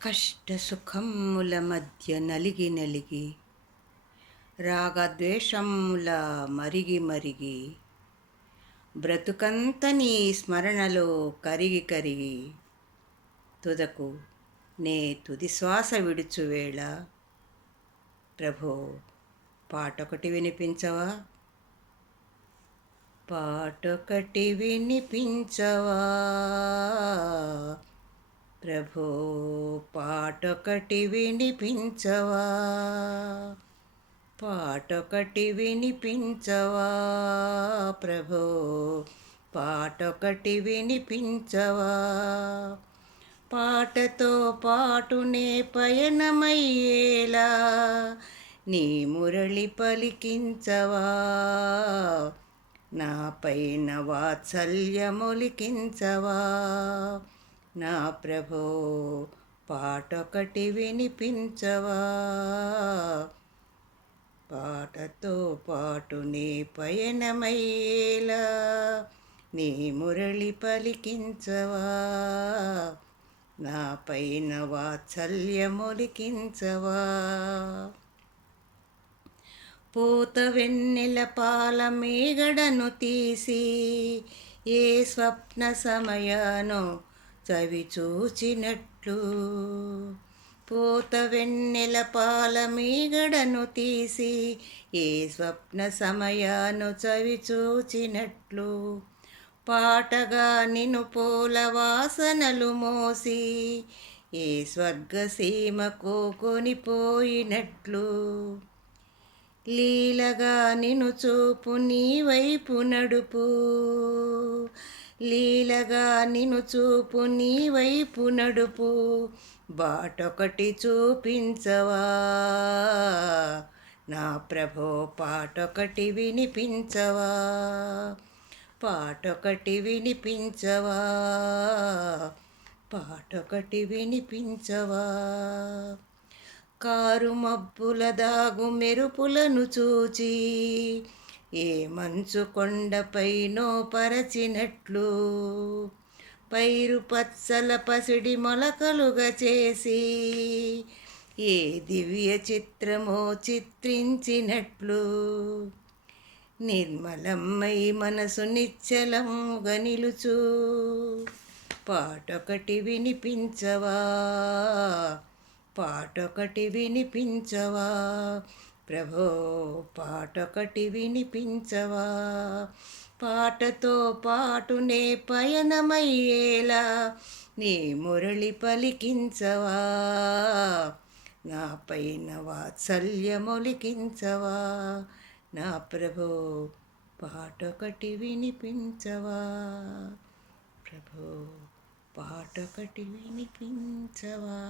కష్టసుఖముల మధ్య నలిగి నలిగి రాగద్వేషముల మరిగి మరిగి బ్రతుకంత నీ స్మరణలో కరిగి కరిగి తుదకు నే తుది శ్వాస విడుచువేళ ప్రభో పాటొకటి వినిపించవా, పాటొకటి వినిపించవా ప్రభో, పాటొకటి వినిపించవా, పాటొకటి వినిపించవా ప్రభో, పాటొకటి వినిపించవా. పాటతో పాటునే పయనమయ్యేలా నీ మురళి పలికించవా, నా పైన వాత్సల్యమొలికించవా నా ప్రభో, పాటొకటి వినిపించవా. పాటతో పాటునే పయనమయ్యేలా నీ మురళి పలికించవా, నా పైన వాత్సల్యమొలికించవా. పూత వెన్నెల పాల మేగడను తీసి ఏ స్వప్న సమయానో చవి చూచినట్లు, పూత వెన్నెల పాల మేగడను తీసి ఏ స్వప్న సమయాను చవి చూచినట్లు, పాటగా నిన్ను పూల వాసనలు మోసి ఏ స్వర్గసీమకు కొనిపోయినట్లు, లీలగా నిన్ను చూపు నీ వైపు నడుపు, లీలగా నిన్ను చూపు నీ వైపు నడుపు, బాటొకటి చూపించవా నా ప్రభో, పాటొకటి వినిపించవా, పాటొకటి వినిపించవా, పాటొకటి వినిపించవా. కారు మబ్బుల దాగు మెరుపులను చూచి ఏ మంచు కొండపైనో పరచినట్లు, పైరు పచ్చల పసిడి మొలకలుగా చేసి ఏ దివ్య చిత్రమో చిత్రించినట్లు, నిర్మలమ్మై మనసు నిశ్చలముగా నిలుచు, పాటొకటి వినిపించవా, పాటొకటి వినిపించవా ప్రభో, పాటొకటి వినిపించవా. పాటతో పాటునే పయనమయ్యేలా నీ మురళి పలికించవా, నా పైన వాత్సల్యమొలికించవా నా ప్రభో, పాటొకటి వినిపించవా ప్రభో, పాటొకటి వినిపించవా.